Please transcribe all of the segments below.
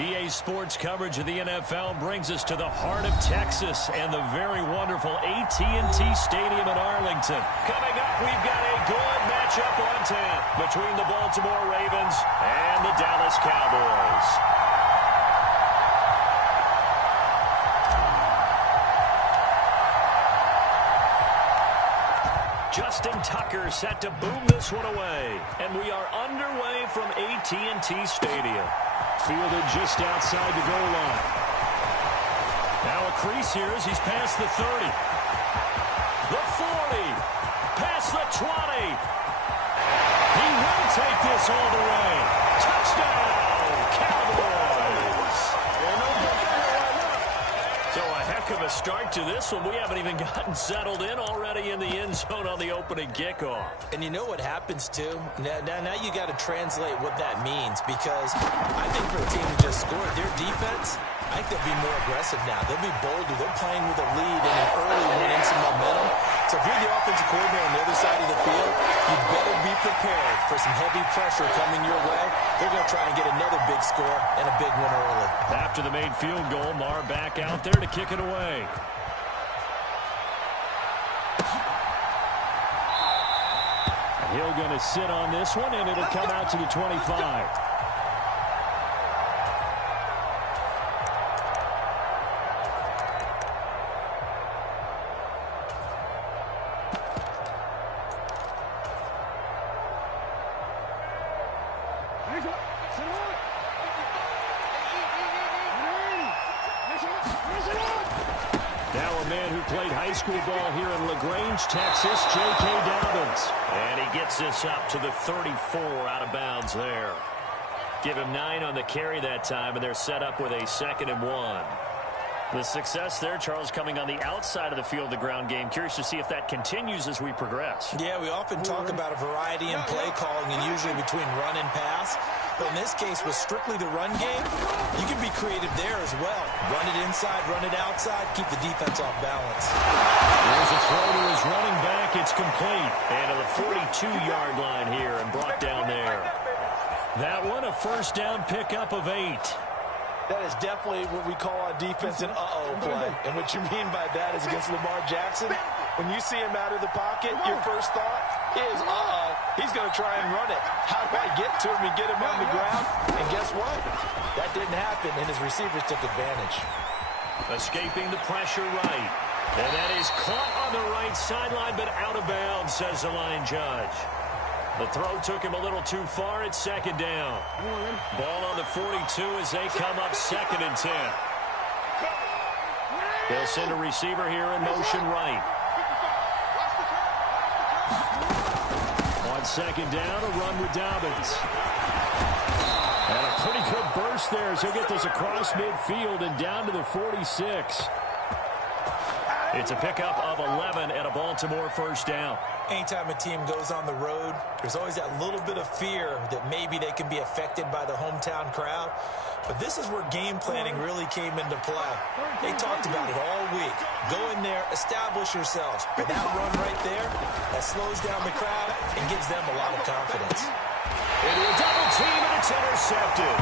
EA Sports coverage of the NFL brings us to the heart of Texas and the very wonderful AT&T Stadium in Arlington. Coming up, we've got a good matchup on tap between the Baltimore Ravens and the Dallas Cowboys. Justin Tucker set to boom this one away. And we are underway from AT&T Stadium. Fielded just outside the goal line. Now a crease here as he's past the 30. The 40. Past the 20. He will take this all the way. Touchdown, Cowboys. So a heck of a start to this one. We haven't even gotten settled in already in the end zone on the opening kickoff. And you know what happens, too? Now you got to translate what that means, because I think for a team who just scored, their defense, I think they'll be more aggressive now. They'll be bolder. They're playing with a lead and an early win and some momentum. So if you're the offensive coordinator on the other side of the field, you better be prepared for some heavy pressure coming your way. They're going to try and get another big score and a big one early. After the made field goal, Maher back out there to kick it away. Hill going to sit on this one, and it'll come out to the 25. Now a man who played high school ball here in LaGrange, Texas, J.K. Dobbins. And he gets this up to the 34 out of bounds there. Give him 9 on the carry that time, and they're set up with a 2nd and 1. The success there, Charles, coming on the outside of the field, the ground game. Curious to see if that continues as we progress. Yeah, we often talk about a variety in play calling and usually between run and pass. But in this case, with strictly the run game, you can be creative there as well. Run it inside, run it outside, keep the defense off balance. There's a throw to his running back. It's complete. And to the 42-yard line here and brought down there. That one, a first down pickup of 8. That is definitely what we call on defense an uh-oh play. And what you mean by that is against Lamar Jackson, when you see him out of the pocket, your first thought is, uh-oh, he's going to try and run it. How do I get to him and get him on the ground? And guess what? That didn't happen, and his receivers took advantage. Escaping the pressure right. And that is caught on the right sideline, but out of bounds, says the line judge. The throw took him a little too far. It's 2nd down. Ball on the 42 as they come up 2nd and 10. They'll send a receiver here in motion right. On 2nd down, a run with Dobbins. And a pretty good burst there as he'll get this across midfield and down to the 46. It's a pickup of 11 and a Baltimore first down. Anytime a team goes on the road, there's always that little bit of fear that maybe they can be affected by the hometown crowd. But this is where game planning really came into play. They talked about it all week. Go in there, establish yourselves. But that run right there, that slows down the crowd and gives them a lot of confidence. Into a double team, and it's intercepted.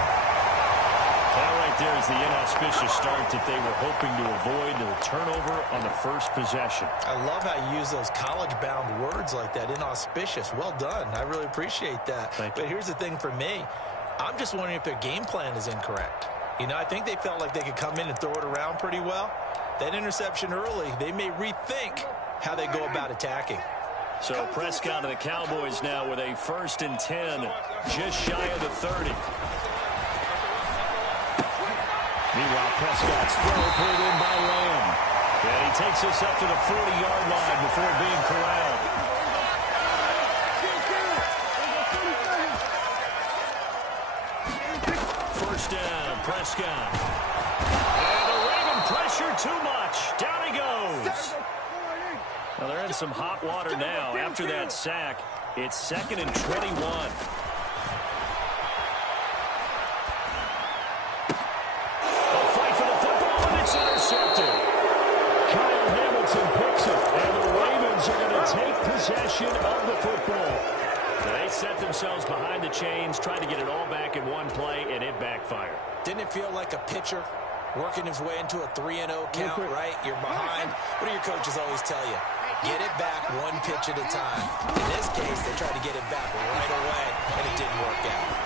That right there is the inauspicious start that they were hoping to avoid. The turnover on the first possession. I love how you use those college-bound words like that, inauspicious. Well done. I really appreciate that. But here's the thing for me. I'm just wondering if their game plan is incorrect. You know, I think they felt like they could come in and throw it around pretty well. That interception early, they may rethink how they go about attacking. So Prescott and the Cowboys now with a 1st and 10, just shy of the 30. Meanwhile, Prescott's throw pulled in by Lamb. And he takes us up to the 40-yard line before being corralled. First down, Prescott. And the Raven pressure too much. Down he goes. Well, they're in some hot water now. After that sack, it's 2nd and 21. set themselves behind the chains, tried to get it all back in one play, and it backfired. Didn't it feel like a pitcher working his way into a 3-0 count, right? You're behind. What do your coaches always tell you? Get it back one pitch at a time. In this case, they tried to get it back right away, and it didn't work out.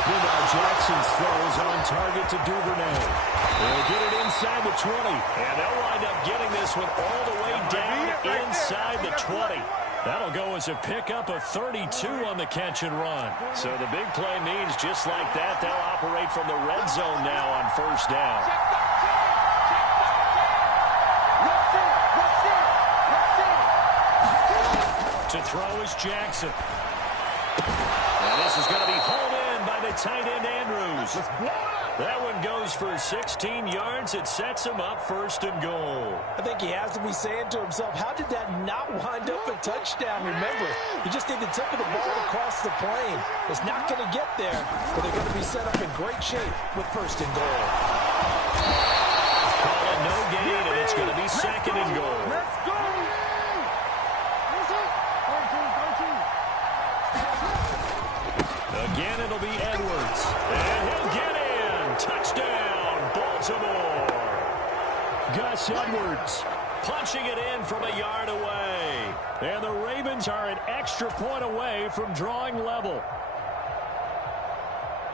Meanwhile, Jackson's throw is on target to Duvernay. They'll get it inside the 20, and they'll wind up getting this one all the way down inside the 20. That'll go as a pickup of 32 on the catch and run. So the big play means just like that, they'll operate from the red zone now on first down. To throw is Jackson. And this is going to be hauled in by the tight end Andrews. That one goes for 16 yards. It sets him up first and goal. I think he has to be saying to himself, how did that not wind up a touchdown? Remember, you just need the tip of the ball across the plane. It's not going to get there, but they're going to be set up in great shape with first and goal. Call it no gain, and it's going to be second and goal. Let's go! Again, it'll be Edwards. And he'll get in. Touchdown, Baltimore. Gus Edwards punching it in from a yard away. And the Ravens are an extra point away from drawing level.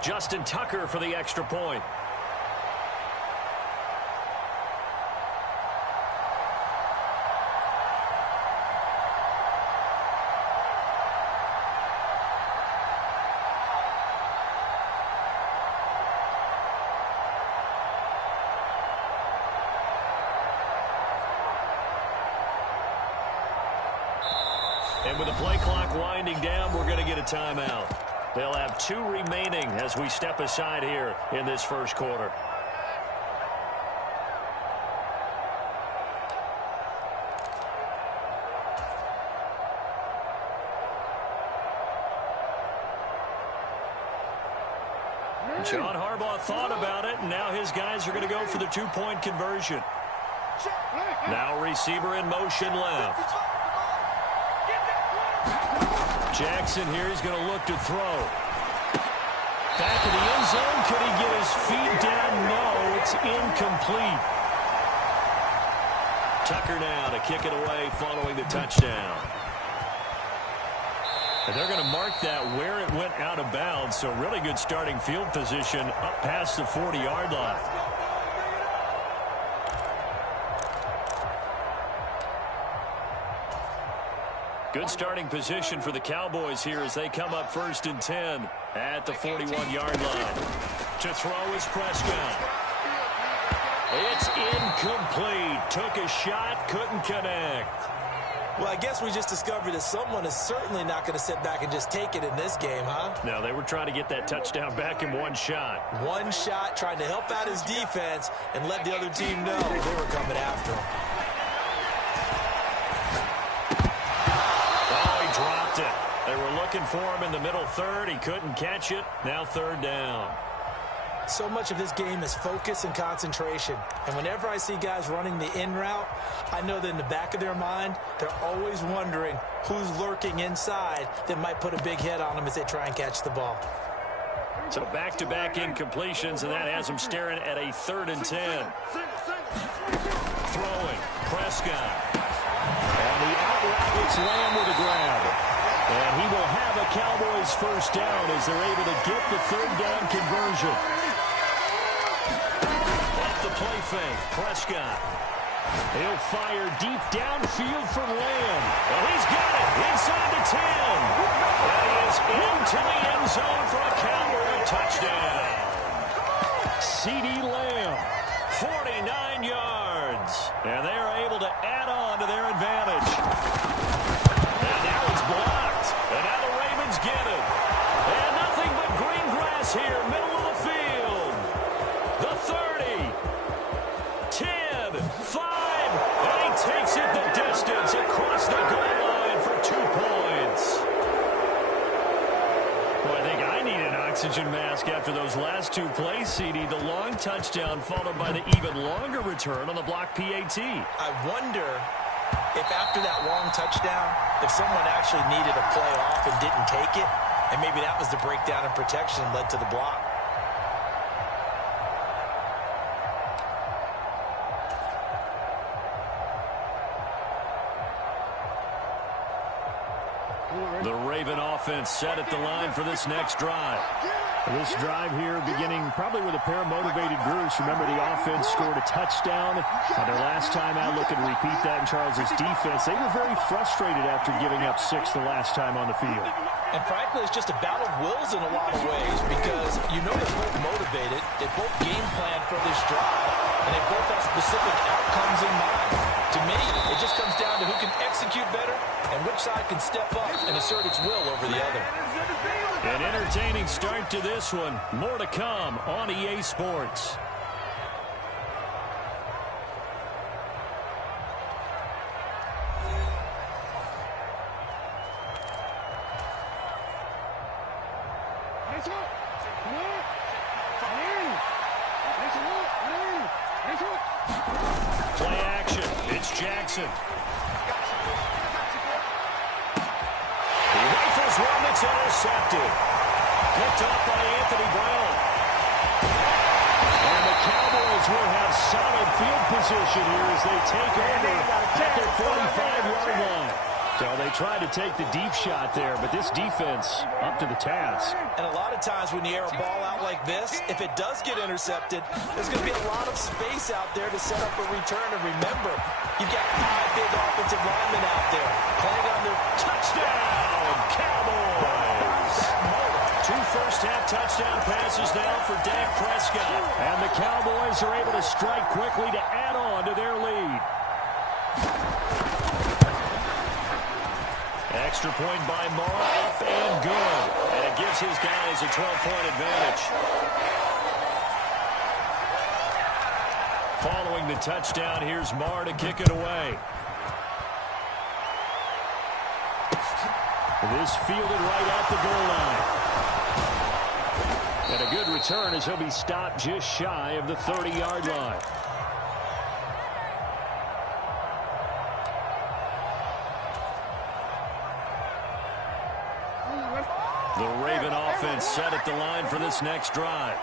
Justin Tucker for the extra point. And with the play clock winding down, we're going to get a timeout. They'll have 2 remaining as we step aside here in this first quarter. John Harbaugh thought about it, and now his guys are going to go for the 2-point conversion. Now receiver in motion left. Jackson here, he's going to look to throw. Back in the end zone, could he get his feet down? No, it's incomplete. Tucker now to kick it away following the touchdown. And they're going to mark that where it went out of bounds, so really good starting field position up past the 40-yard line. Good starting position for the Cowboys here as they come up first and 10 at the 41-yard line. To throw is Prescott. It's incomplete. Took a shot, couldn't connect. Well, I guess we just discovered that someone is certainly not going to sit back and just take it in this game, huh? No, they were trying to get that touchdown back in one shot. One shot, trying to help out his defense and let the other team know they were coming after him. Dropped it. They were looking for him in the middle third. He couldn't catch it. Now third down. So much of this game is focus and concentration. And whenever I see guys running the in route, I know that in the back of their mind, they're always wondering who's lurking inside that might put a big hit on them as they try and catch the ball. So back-to-back incompletions, and that has them staring at a 3rd and 10. Throwing. Prescott. And the outright hits Lamb with a grab. And he will have a Cowboys first down as they're able to get the 3rd down conversion. Off the play fake, Prescott. He'll fire deep downfield for Lamb. And he's got it inside the 10. And he is into the end zone for a Cowboy touchdown. CeeDee Lamb, 49 yards. And they are able to add on to their advantage. And now it's blocked. And now the Ravens get it. And nothing but green grass here, middle of the field. The 30. 10, 5. And he takes it the distance across the goal line for 2 points. Well, I think I need an oxygen mask after those last 2 plays, CD. The long touchdown followed by the even longer return on the block PAT. I wonder If after that long touchdown, if someone actually needed a play off and didn't take it, and maybe that was the breakdown in protection and led to the block. The Raven offense set at the line for this next drive. This drive here beginning probably with a pair of motivated groups. Remember, the offense scored a touchdown. Their last time out, looking to repeat that in Charles' defense. They were very frustrated after giving up 6 the last time on the field. And frankly, it's just a battle of wills in a lot of ways because you know they're both motivated. They both game plan for this drive, and they both have specific outcomes in mind. To me, it just comes down to who can execute better and which side can step up and assert its will over the other. An entertaining start to this one. More to come on EA Sports. Play action. It's Jackson. He rifles one that's intercepted. Picked up by Anthony Brown. And the Cowboys will have solid field position here as they take over at their 45-yard line. So they tried to take the deep shot there, but this defense up to the task. And a lot of times when you air a ball out like this, if it does get intercepted, there's going to be a lot of space out there to set up a return. And remember, you've got 5 big offensive linemen out there playing on their touchdown. Cowboys! 2 first-half touchdown passes now for Dak Prescott. And the Cowboys are able to strike quickly to add on to their lead. Extra point by Mara, up and good. And it gives his guys a 12-point advantage. Following the touchdown, here's Mara to kick it away. This fielded right at the goal line. And a good return as he'll be stopped just shy of the 30-yard line. The Raven offense set at the line for this next drive.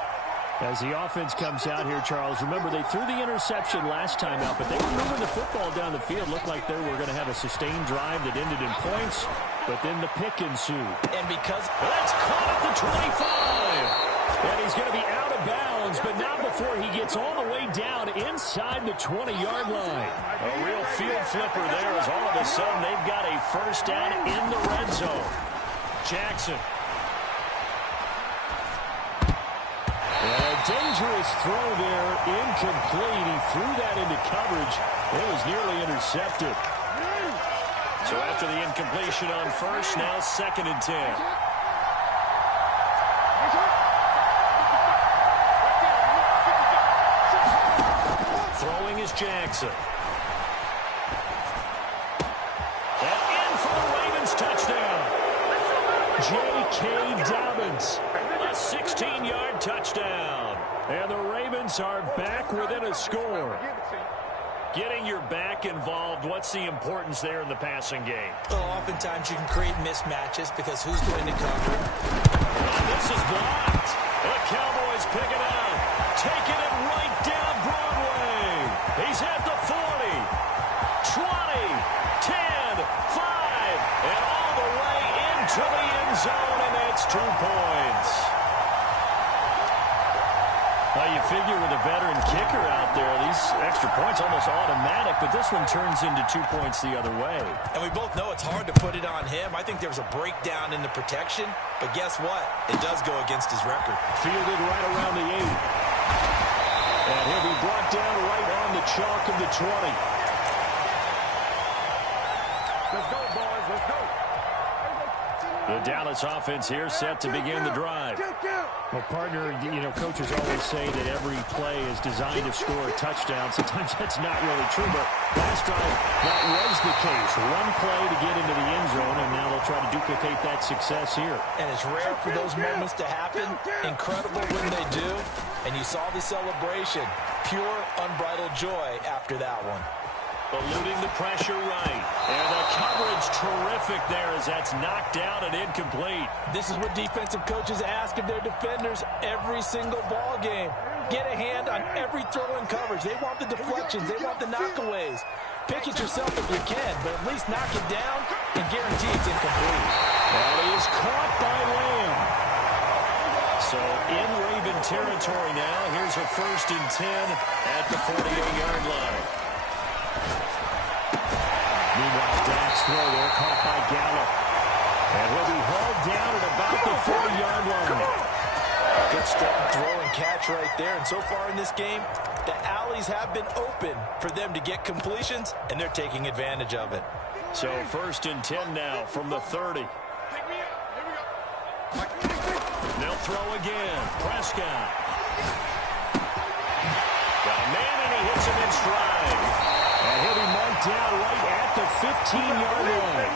As the offense comes out here, Charles, remember they threw the interception last time out, but they were moving the football down the field. Looked like they were going to have a sustained drive that ended in points, but then the pick ensued. And because that's caught at the 25. And he's going to be out of bounds, but not before he gets all the way down inside the 20-yard line. A real field flipper there as all of a sudden they've got a first down in the red zone. Jackson. And a dangerous throw there, incomplete. He threw that into coverage. It was nearly intercepted. So after the incompletion on first, now 2nd and 10. Throwing is Jackson. And in for the Ravens touchdown. J.K. Dobbins. A 16-yard touchdown. And the Ravens are back within a score. Getting your back involved, what's the importance there in the passing game? well, oftentimes you can create mismatches because who's going to cover? And this is blocked. The Cowboys pick it up. Taking it right down Broadway. He's at the 40, 20, 10, 5, and all the way into the end zone, and that's 2 points. Well, you figure with a veteran kicker out there, these extra points almost automatic, but this one turns into 2 points the other way. And we both know it's hard to put it on him. I think there was a breakdown in the protection, but guess what? It does go against his record. Fielded right around the 8. And he'll be brought down right on the chalk of the 20. Let's go, boys. Let's go. The Dallas offense here set to begin the drive. Well, partner, you know, coaches always say that every play is designed to score a touchdown. Sometimes that's not really true, but last drive, that was the case. One play to get into the end zone, and now they'll try to duplicate that success here. And it's rare for those moments to happen. Incredible when they do. And you saw the celebration. Pure, unbridled joy after that one. Eluding the pressure right. And the coverage terrific there as that's knocked down and incomplete. This is what defensive coaches ask of their defenders every single ball game. Get a hand on every throw in coverage. They want the deflections. They want the knockaways. Pick it yourself if you can, but at least knock it down and guarantee it's incomplete. That is caught by Lamb. So in Raven territory now. Here's a 1st and 10 at the 48-yard line. Meanwhile, Dak's throw there caught by Gallup. And he'll be hauled down at about the 40-yard line. Good strong throw and catch right there. And so far in this game, the alleys have been open for them to get completions, and they're taking advantage of it. So 1st and 10 now from the 30. They'll throw again. Prescott. Got a man, and he hits him in stride. And he'll be marked down right at the 15-yard line.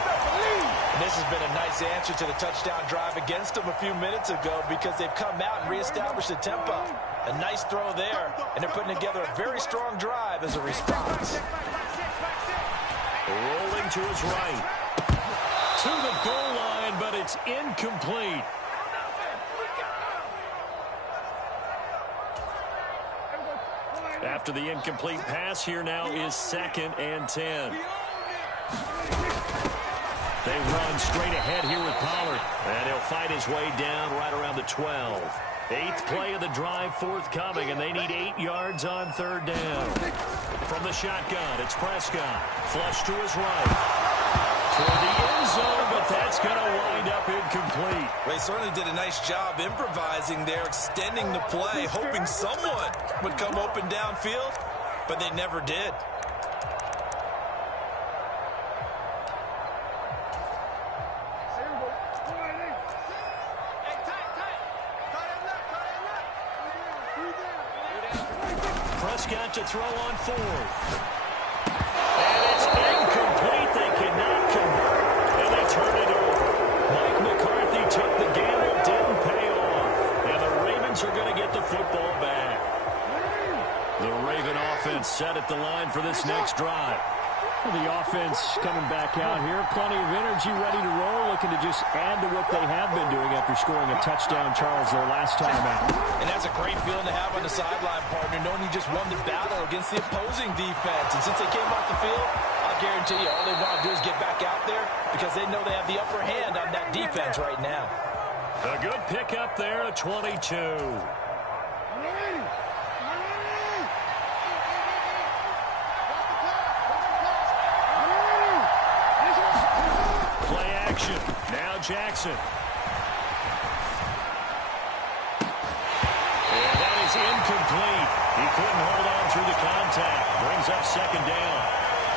And this has been a nice answer to the touchdown drive against them a few minutes ago because they've come out and reestablished the tempo. A nice throw there, and they're putting together a very strong drive as a response. Rolling to his right. To the goal line, but it's incomplete. After the incomplete pass, here now is 2nd and 10. They run straight ahead here with Pollard. And he'll fight his way down right around the 12. 8th play of the drive forthcoming, and they need 8 yards on 3rd down. From the shotgun, it's Prescott. Flush to his right. Toward the end zone, but that's going to wind up incomplete. They certainly did a nice job improvising there, extending the play, hoping someone would come open downfield, but they never did. Prescott to throw on 4th. And it's incomplete. They cannot convert, and they turn it over. Mike McCarthy took the gamble, didn't pay off. And the Ravens are going to get the football back. The Raven offense set at the line for this next drive. Well, the offense coming back out here. Plenty of energy, ready to roll, looking to just add to what they have been doing after scoring a touchdown, Charles, their last time out. And that's a great feeling to have on the sideline, partner, knowing you just won the battle against the opposing defense. And since they came off the field, I'll guarantee you all they want to do is get back out there because they know they have the upper hand on that defense right now. A good pickup there at 22. Now Jackson. And that is incomplete. He couldn't hold on through the contact. Brings up 2nd down.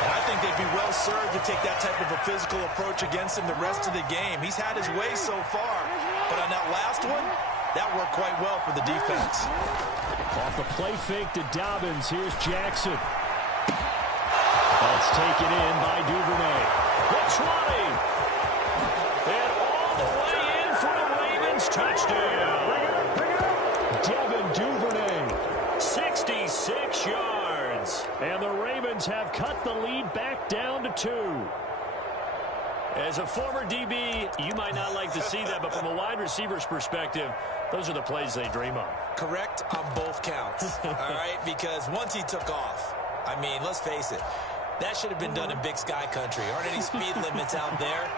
And I think they'd be well served to take that type of a physical approach against him the rest of the game. He's had his way so far. But on that last one, that worked quite well for the defense. Off the play fake to Dobbins. Here's Jackson. That's taken in by Duvernay. The 20. And all the way in for a Ravens touchdown. Devin Duvernay. 66 yards. And the Ravens have cut the lead back down to 2. As a former DB, you might not like to see that, but from a wide receiver's perspective, those are the plays they dream of. Correct on both counts, all right? Because once he took off, I mean, let's face it, that should have been done in Big Sky country. Aren't any speed limits out there?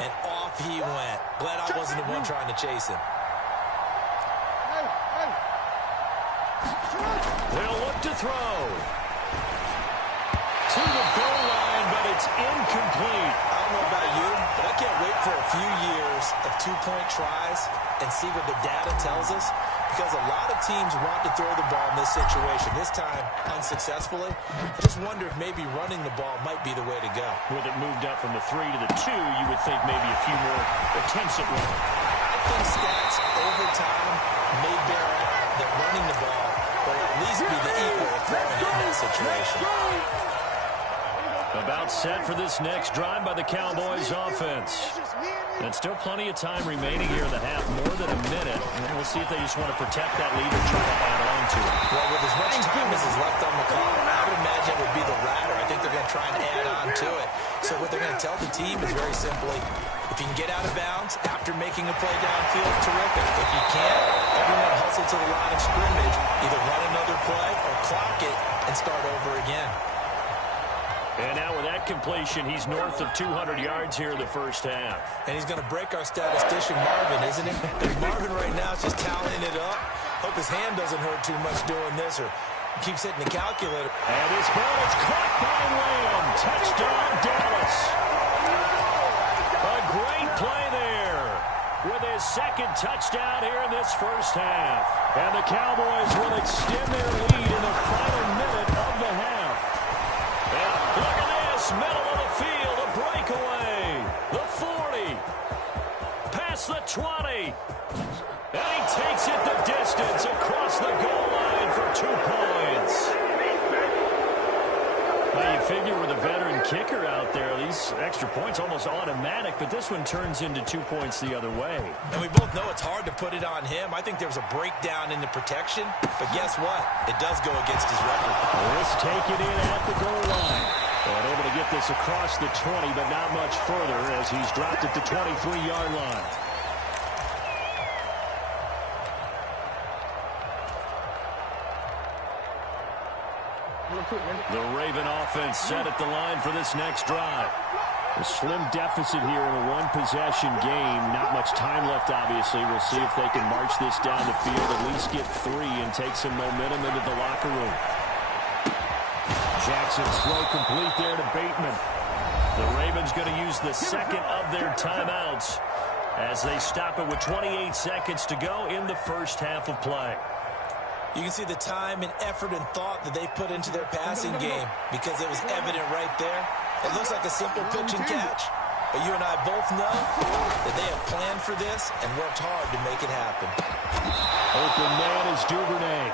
And off he went. Glad I wasn't the one trying to chase him. They'll look to throw. To the goal line, but it's incomplete. I don't know about you, but I can't wait for a few years of 2-point tries and see what the data tells us. Because a lot of teams want to throw the ball in this situation. This time, unsuccessfully. I just wonder if maybe running the ball might be the way to go. With it moved up from the 3 to the 2, you would think maybe a few more attempts at running. I think stats over time may bear out that running the ball will at least be the equal of throwing it in that situation. About set for this next drive by the Cowboys offense. And still plenty of time remaining here in the half, more than a minute. And we'll see if they just want to protect that lead or try to add on to it. Well, with as much time as is left on the clock, I would imagine it would be the latter. I think they're going to try and add on to it. So what they're going to tell the team is very simply, if you can get out of bounds after making a play downfield, terrific. If you can't, everyone hustle to the line of scrimmage, either run another play or clock it and start over again. And now with that completion, he's north of 200 yards here in the first half. And he's going to break our statistician Marvin, isn't he? And Marvin right now is just tallying it up. Hope his hand doesn't hurt too much doing this or keeps hitting the calculator. And this ball is caught by Lamb. Touchdown, Dallas. A great play there with his second touchdown here in this first half. And the Cowboys will extend their lead in the final minute of the half. And look at this, middle of the field, a breakaway. The 40, past the 20. And he takes it the distance across the goal line for 2 points. Now you figure with a veteran kicker out there, these extra points almost automatic, but this one turns into 2 points the other way. And we both know it's hard to put it on him. I think there was a breakdown in the protection, but guess what? It does go against his record. Let's take it in at the goal line. And able to get this across the 20, but not much further as he's dropped at the 23-yard line. The Raven offense set at the line for this next drive. A slim deficit here in a one-possession game. Not much time left, obviously. We'll see if they can march this down the field, at least get 3, and take some momentum into the locker room. Jackson throw complete there to Bateman. The Ravens going to use the second of their timeouts as they stop it with 28 seconds to go in the first half of play. You can see the time and effort and thought that they put into their passing game because it was evident right there. It looks like a simple pitch and catch, but you and I both know that they have planned for this and worked hard to make it happen. Open man is Duvernay.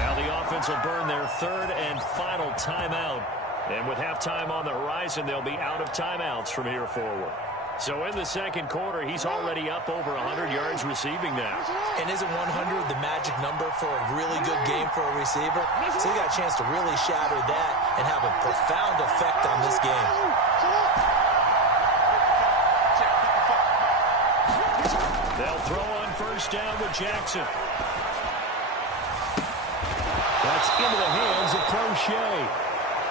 Now the offense will burn their third and final timeout. And with halftime on the horizon, they'll be out of timeouts from here forward. So in the second quarter, he's already up over 100 yards receiving now. And isn't 100 the magic number for a really good game for a receiver? So he got a chance to really shatter that and have a profound effect on this game. They'll throw on first down with Jackson. That's into the hands of Crochet.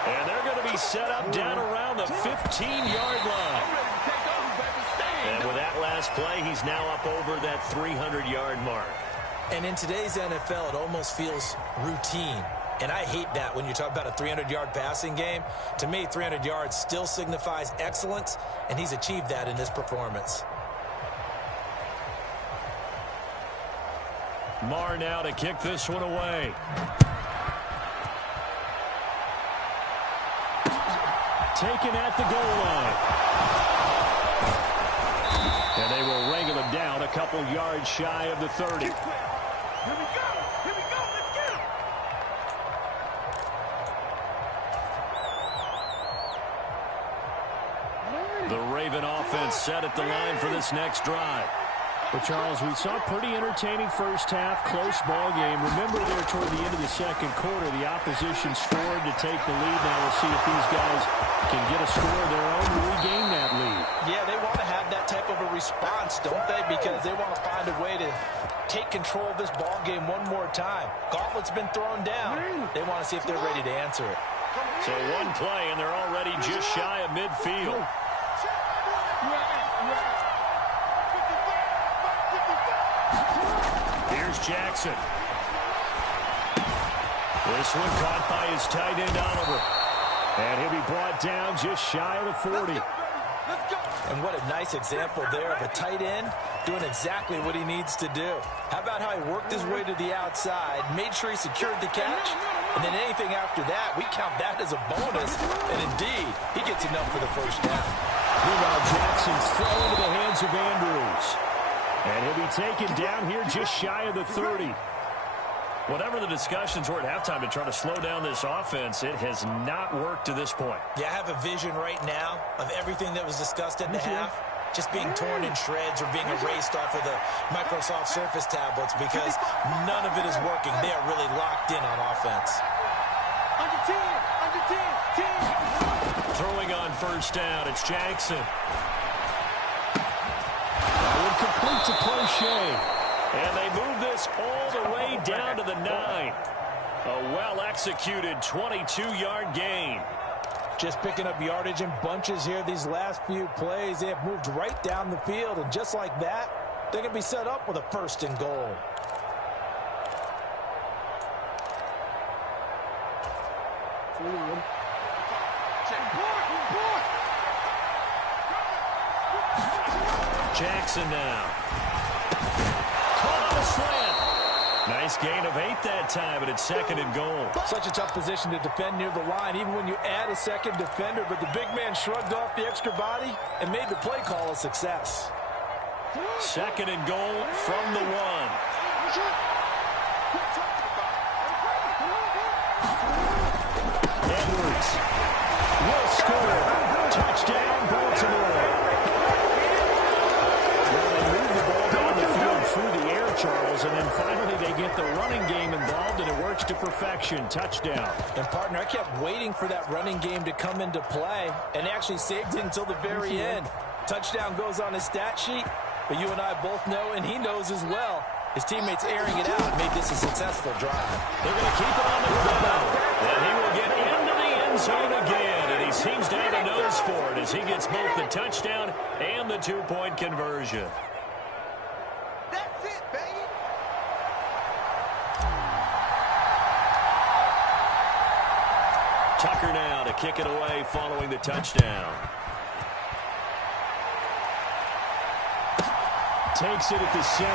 And they're going to be set up down around the 15-yard line. And with that last play, he's now up over that 300-yard mark. And in today's NFL, it almost feels routine. And I hate that when you talk about a 300-yard passing game. To me, 300 yards still signifies excellence, and he's achieved that in this performance. Marr now to kick this one away. Taken at the goal line. And they will wrangle him down a couple yards shy of the 30. Here we go. Here we go. Let's get him. The Raven offense set at the line for this next drive. But, Charles, we saw a pretty entertaining first half, close ball game. Remember there toward the end of the second quarter, the opposition scored to take the lead. Now we'll see if these guys can get a score of their own to regain that lead. Yeah, they want to have that type of a response, don't they? Because they want to find a way to take control of this ball game one more time. Gauntlet's been thrown down. They want to see if they're ready to answer it. So one play, and they're already just shy of midfield. Here's Jackson. This one caught by his tight end, Oliver. And he'll be brought down just shy of the 40. And what a nice example there of a tight end doing exactly what he needs to do. How about how he worked his way to the outside, made sure he secured the catch, and then anything after that, we count that as a bonus. And indeed, he gets enough for the first down. Meanwhile, Jackson's throw into the hands of Andrews. And he'll be taken down here just shy of the 30. Whatever the discussions were at halftime to try to slow down this offense, it has not worked to this point. Yeah, I have a vision right now of everything that was discussed at the half. just being torn in shreds or being erased off of the Microsoft Surface tablets because none of it is working. They are really locked in on offense. Under 10, under 10, 10. Throwing on first down, it's Jackson. Complete to Crochet. And they move this all the way down to the 9. A well-executed 22-yard gain. Just picking up yardage in bunches here these last few plays. They have moved right down the field, and just like that, they're going to be set up with a 1st and goal. Jackson now. Caught on a slant. Nice gain of 8 that time, but it's 2nd and goal. Such a tough position to defend near the line, even when you add a second defender, but the big man shrugged off the extra body and made the play call a success. 2nd and goal from the 1. Edwards will score. Touchdown, Baltimore. Through the air, Charles, and then finally they get the running game involved, and it works to perfection. Touchdown. And, partner, I kept waiting for that running game to come into play and actually saved it until the very end. Touchdown goes on his stat sheet, but you and I both know, and he knows as well, his teammates airing it out made this a successful drive. They're going to keep it on the ground, and he will get into the end zone again, and he seems to have a nose for it as he gets both the touchdown and the 2-point conversion. That's it, baby. Tucker now to kick it away following the touchdown. Takes it at the 7.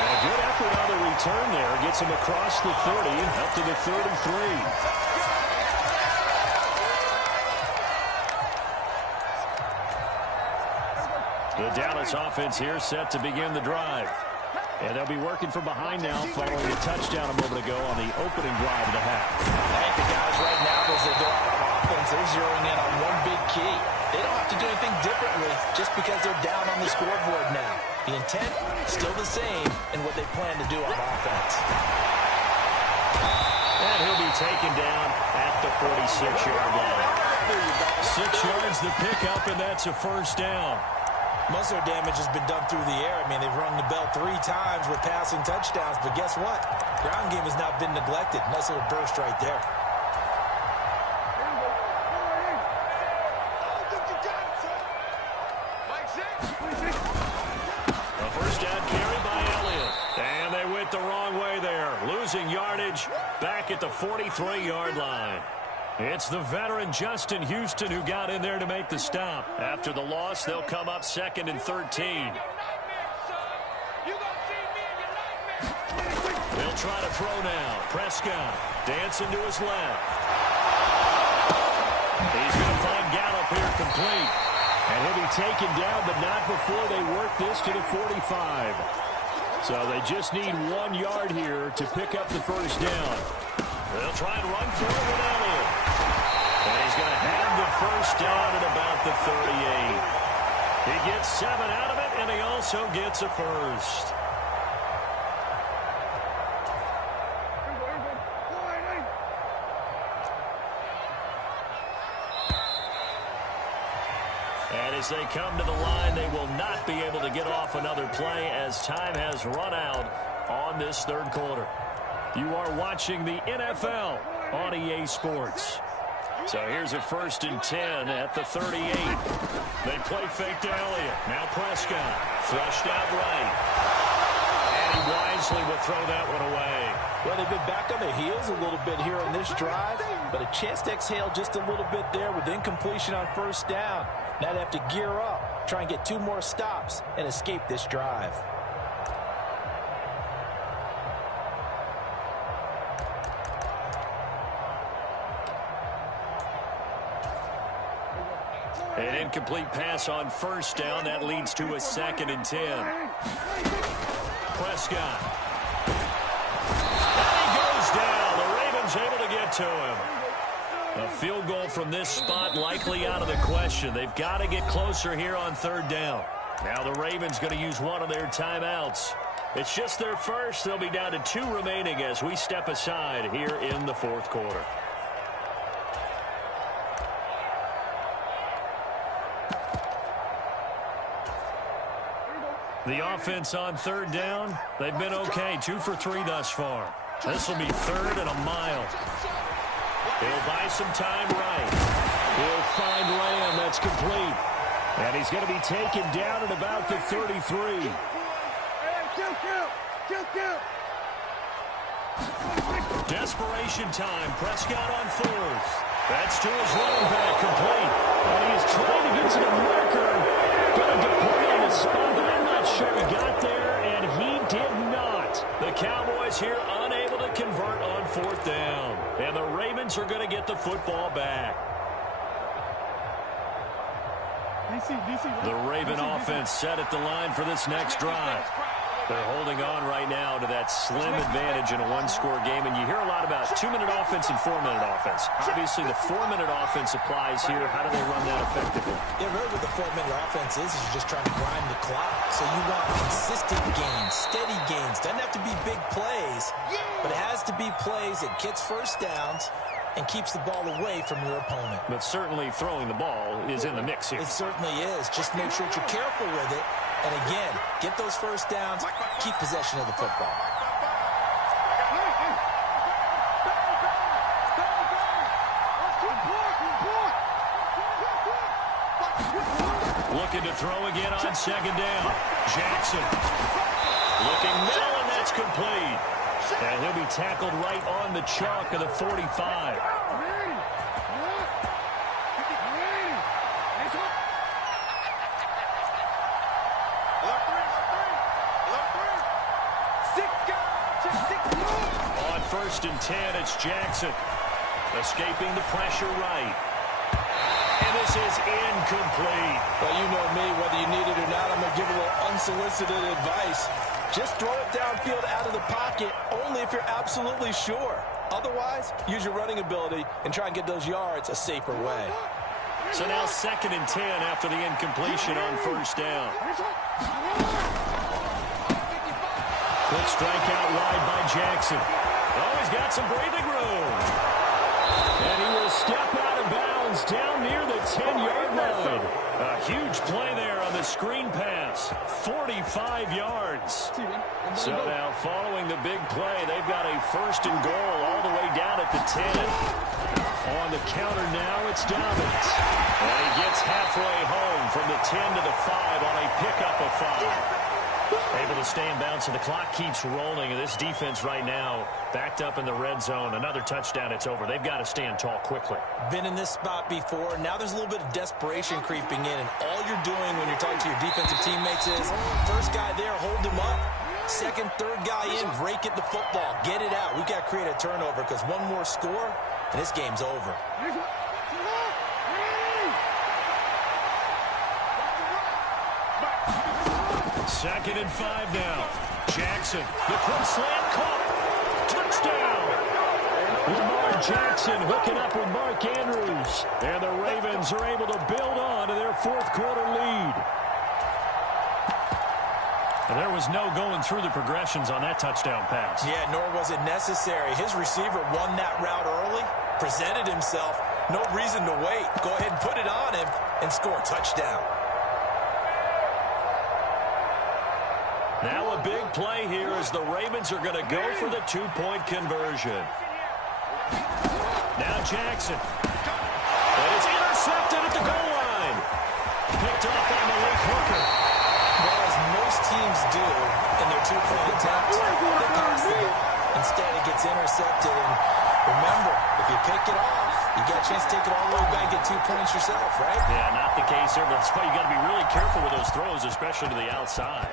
And a good effort on the return there. Gets him across the 30, up to the 33. The Dallas offense here set to begin the drive. And they'll be working from behind now following the touchdown a moment ago on the opening drive of the half. I think the guys right now, as they go out on offense, they're zeroing in on one big key. They don't have to do anything differently just because they're down on the scoreboard now. The intent, still the same in what they plan to do on offense. And he'll be taken down at the 46-yard line. 6 yards the pickup, and that's a first down. Most of their damage has been done through the air. I mean, they've rung the bell 3 times with passing touchdowns, but guess what? Ground game has not been neglected. Nice little burst right there. A first down carry by Elliott. And they went the wrong way there. Losing yardage back at the 43-yard line. It's the veteran Justin Houston who got in there to make the stop. After the loss, they'll come up 2nd and 13. They'll try to throw now. Prescott dancing to his left. He's going to find Gallup here complete. And he'll be taken down, but not before they work this to the 45. So they just need 1 yard here to pick up the first down. They'll try and run for it with Elliott. And he's going to have the first down at about the 38. He gets 7 out of it, and he also gets a first. And as they come to the line, they will not be able to get off another play as time has run out on this 3rd quarter. You are watching the NFL on EA Sports. So here's a 1st and 10 at the 38. They play fake to Elliott. Now Prescott flushed out right. And he wisely will throw that one away. Well, they've been back on their heels a little bit here on this drive, but a chance to exhale just a little bit there with incompletion on first down. Now they have to gear up, try and get 2 more stops, and escape this drive. An incomplete pass on first down. That leads to a 2nd and 10. Prescott. And he goes down. The Ravens able to get to him. A field goal from this spot likely out of the question. They've got to get closer here on third down. Now the Ravens going to use one of their timeouts. It's just their first. They'll be down to 2 remaining as we step aside here in the fourth quarter. The offense on third down, they've been okay. 2 for 3 thus far. This will be 3rd and a mile. He'll buy some time right. He'll find Lamb. That's complete. And he's going to be taken down at about the 33. Desperation time. Prescott on 4th. That's to his running back, complete. And he is trying to get to the marker. Going to deploy on the spot, but I'm not sure he got there, and he did not. The Cowboys here unable to convert on 4th down. And the Ravens are going to get the football back. The Raven offense set at the line for this next drive. They're holding on right now to that slim advantage in a one-score game, and you hear a lot about 2-minute offense and 4-minute offense. Obviously, the 4-minute offense applies here. How do they run that effectively? Yeah, really what the 4-minute offense is you're just trying to grind the clock. So you want consistent gains, steady gains. Doesn't have to be big plays, but it has to be plays that gets first downs and keeps the ball away from your opponent. But certainly throwing the ball is in the mix here. It certainly is. Just make sure that you're careful with it. And again, get those first downs, keep possession of the football. Looking to throw again on 2nd down. Jackson looking middle, and that's complete. And he'll be tackled right on the chalk of the 45. On 1st and 10, it's Jackson. Escaping the pressure right. And this is incomplete. Well, you know me, whether you need it or not, I'm going to give a little unsolicited advice. Just throw it downfield out of the pocket, only if you're absolutely sure. Otherwise, use your running ability and try and get those yards a safer way. So now 2nd and 10 after the incompletion on 1st down. Quick strike out wide by Jackson. Oh, he's got some breathing room. And he will step out of bounds down near the 10-yard line. A huge play there on the screen pass. 45 yards. So now following the big play, they've got a 1st and goal all the way down at the 10. On the counter now, it's Dobbins. And he gets halfway home from the 10 to the 5 on a pickup of 5. Able to stay in bounds, so the clock keeps rolling. And this defense right now backed up in the red zone. Another touchdown, it's over. They've got to stand tall quickly. Been in this spot before. Now there's a little bit of desperation creeping in. And all you're doing when you're talking to your defensive teammates is, first guy there, hold him up. Second, third guy in, rake at the football. Get it out. We've got to create a turnover because one more score, and this game's over. 2nd and 5 now. Jackson, the quick slant caught. Touchdown. Lamar Jackson hooking up with Mark Andrews. And the Ravens are able to build on to their 4th quarter lead. And there was no going through the progressions on that touchdown pass. Yeah, nor was it necessary. His receiver won that route early, presented himself. No reason to wait. Go ahead and put it on him and score a touchdown. Now a big play here as the Ravens are going to go for the 2-point conversion. Now Jackson. And it's intercepted at the goal line. Picked up by Malik Hooker. Well, as most teams do in their 2-point attempt, they pass the ball. Instead, it gets intercepted. And remember, if you pick it off, you got a chance to take it all the way back and get 2 points yourself, right? Yeah, not the case here, but that's why you got to be really careful with those throws, especially to the outside.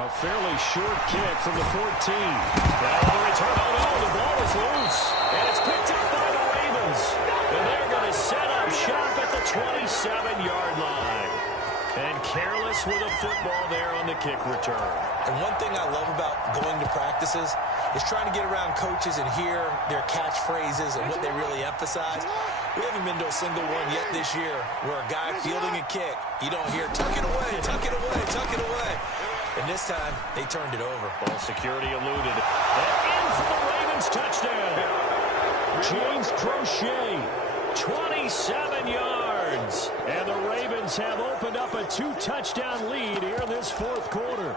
A fairly short kick from the 14. Now the return. Oh, no, the ball is loose. And it's picked up by the Ravens. And they're going to set up shop at the 27-yard line. And careless with a football there on the kick return. And one thing I love about going to practices is trying to get around coaches and hear their catchphrases and what they really emphasize. We haven't been to a single one yet this year where a guy fielding a kick, you don't hear, tuck it away, tuck it away, tuck it away. And this time, they turned it over. Ball security eluded. And in for the Ravens touchdown. James Prochet, 27 yards. And the Ravens have opened up a 2-touchdown lead here in this fourth quarter.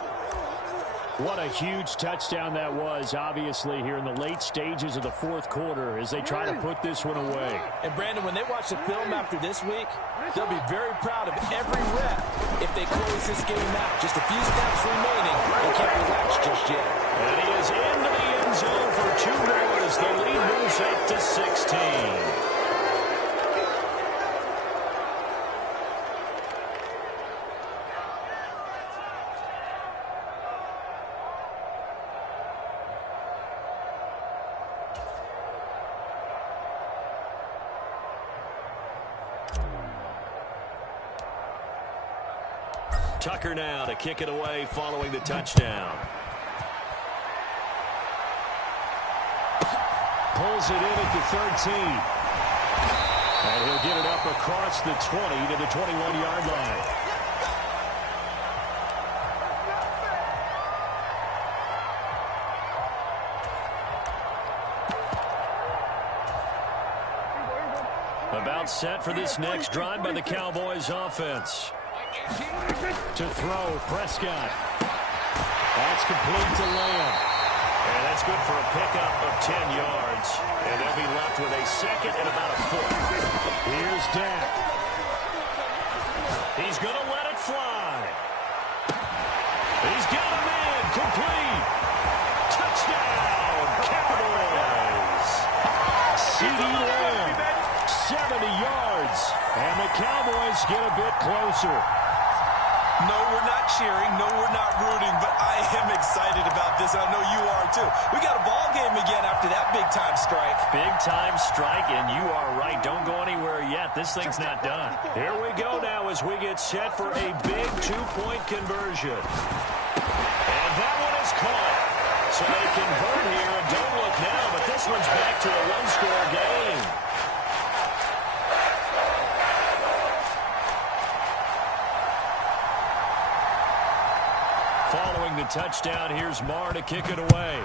What a huge touchdown that was, obviously, here in the late stages of the fourth quarter as they try to put this one away. And, Brandon, when they watch the film after this week, they'll be very proud of every rep if they close this game out. Just a few snaps remaining. They can't relax just yet. And he is into the end zone for 2 more as the lead moves up to 16. Tucker now to kick it away following the touchdown. Pulls it in at the 13. And he'll get it up across the 20 to the 21-yard line. About set for this next drive by the Cowboys offense. To throw, Prescott. That's complete to Lamb. And that's good for a pickup of 10 yards. And they'll be left with a second and about a foot. Here's Dak. He's going to let it fly. He's got a man. Complete. Touchdown, Cowboys. CeeDee Lamb, 70 yards. And the Cowboys get a bit closer. No, we're not cheering. No, we're not rooting. But I am excited about this, and I know you are too. We got a ball game again after that big-time strike. Big-time strike, and you are right. Don't go anywhere yet. This thing's not done. Here we go now as we get set for a big 2-point conversion. And that one is caught. So they convert here, and don't look now, but this one's back to a one-score game. Following the touchdown, here's Marr to kick it away.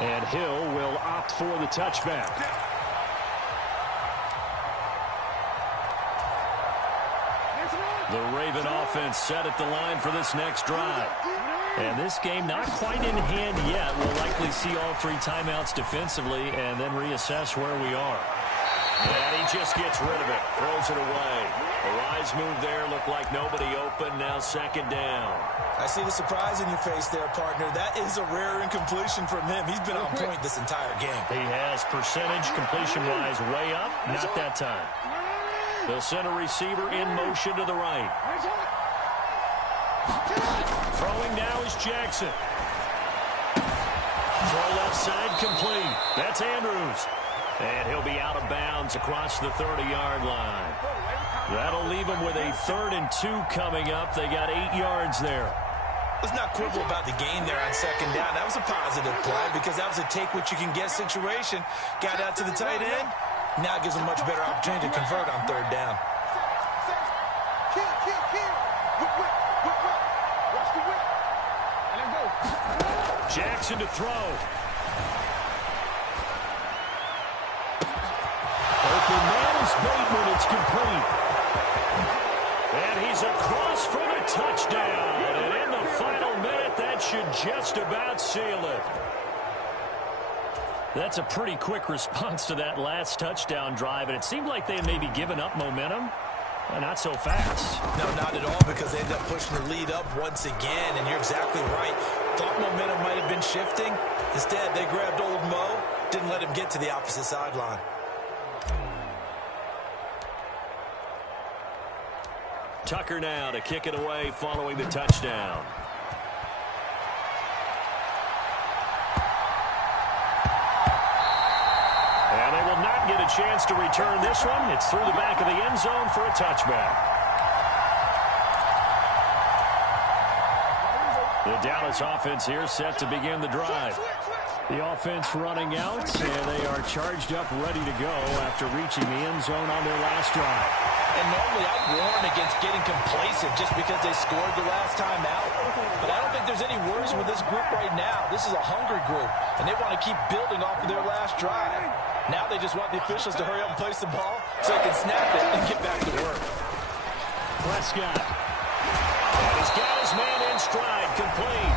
And Hill will opt for the touchback. The Raven offense set at the line for this next drive. And this game not quite in hand yet. We'll likely see all 3 timeouts defensively and then reassess where we are. And he just gets rid of it, throws it away. A wise move there, looked like nobody open, now second down. I see the surprise in your face there, partner. That is a rare incompletion from him. He's been on point this entire game. He has percentage completion-wise way up, not that time. They'll send a receiver in motion to the right. Throwing now is Jackson. Throw left side complete. That's Andrews. And he'll be out of bounds across the 30-yard line. That'll leave him with a 3rd and 2 coming up. They got 8 yards there. Let's not quibble about the gain there on second down. That was a positive play because that was a take-what-you-can-get situation. Got out to the tight end. Now it gives him a much better opportunity to convert on 3rd down. Jackson to throw. Open man is Bateman. It's complete. And he's across for the touchdown. And in the final minute, that should just about seal it. That's a pretty quick response to that last touchdown drive. And it seemed like they had maybe given up momentum. Not so fast. No, not at all, because they ended up pushing the lead up once again. And you're exactly right. Thought momentum might have been shifting. Instead, they grabbed old Mo. Didn't let him get to the opposite sideline. Tucker now to kick it away following the touchdown. And they will not get a chance to return this one. It's through the back of the end zone for a touchback. The Dallas offense here set to begin the drive. The offense running out, and they are charged up, ready to go after reaching the end zone on their last drive. And normally I warn against getting complacent just because they scored the last time out. But I don't think there's any worries with this group right now. This is a hungry group, and they want to keep building off of their last drive. Now they just want the officials to hurry up and place the ball so they can snap it and get back to work. Prescott. He's got his man in stride, complete.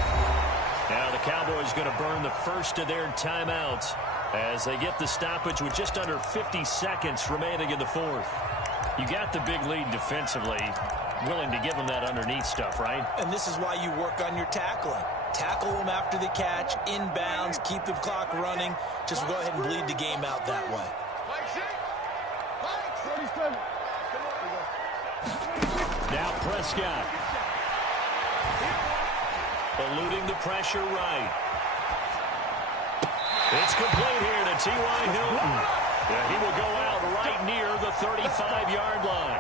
Now the Cowboys going to burn the first of their timeouts as they get the stoppage with just under 50 seconds remaining in the fourth. You got the big lead defensively, willing to give them that underneath stuff, right? And this is why you work on your tackling. Tackle them after the catch, inbounds, keep the clock running. Just go ahead and bleed the game out that way. Now Prescott. Eluding the pressure right. It's complete here to T.Y. Hilton. Yeah, he will go out right near the 35-yard line.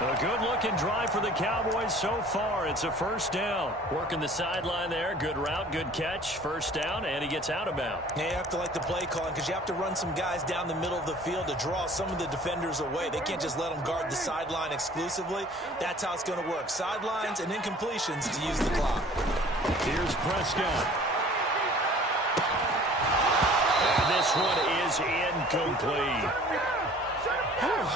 A good-looking drive for the Cowboys so far. It's a first down. Working the sideline there. Good route, good catch. First down, and he gets out of bounds. Yeah, you have to like the play calling because you have to run some guys down the middle of the field to draw some of the defenders away. They can't just let them guard the sideline exclusively. That's how it's going to work. Sidelines and incompletions to use the clock. Here's Prescott. And this one is incomplete.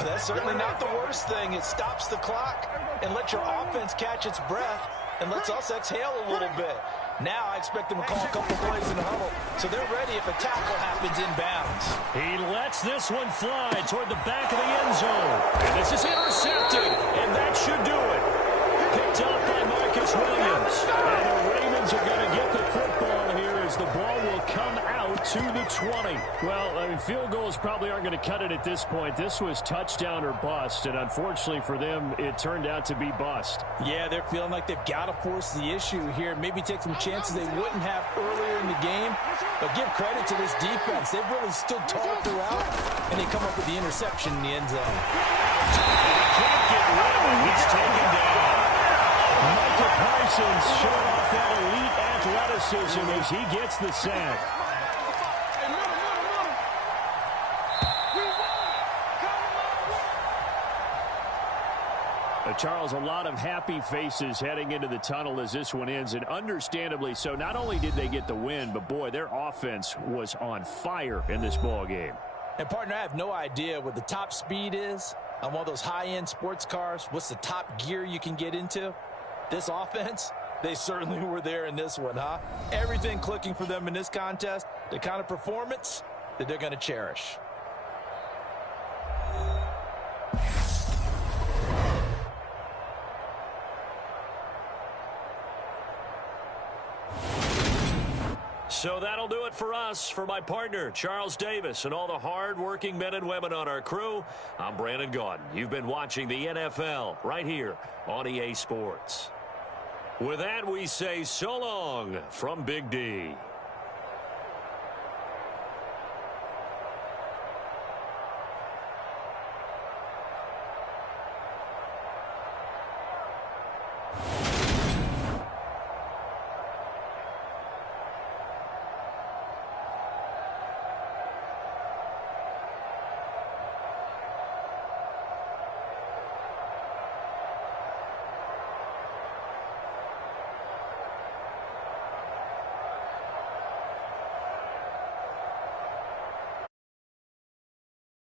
That's certainly not the worst thing. It stops the clock and lets your offense catch its breath and lets us exhale a little bit. Now I expect them to call a couple plays in the huddle, so they're ready if a tackle happens inbounds. He lets this one fly toward the back of the end zone. And this is intercepted, and that should do it. Picked up by Marcus Williams. And the Ravens are going to get the football here as the ball will come out to the 20. Well, I mean, field goals probably aren't going to cut it at this point. This was touchdown or bust, and unfortunately for them, it turned out to be bust. Yeah, they're feeling like they've got to force the issue here. Maybe take some chances they wouldn't have earlier in the game. But give credit to this defense. They've really stood tall throughout, and they come up with the interception in the end zone. Can't get rid of him. He's taken down. Micah Parsons showing off that elite athleticism as he gets the sack. Charles, a lot of happy faces heading into the tunnel as this one ends, and understandably so. Not only did they get the win, but boy, their offense was on fire in this ball game. And partner, I have no idea what the top speed is on one of those high-end sports cars. What's the top gear you can get into? This offense, they certainly were there in this one, huh? Everything clicking for them in this contest, the kind of performance that they're going to cherish. So that'll do it for us. For my partner, Charles Davis, and all the hard-working men and women on our crew, I'm Brandon Gaudin. You've been watching the NFL right here on EA Sports. With that, we say so long from Big D.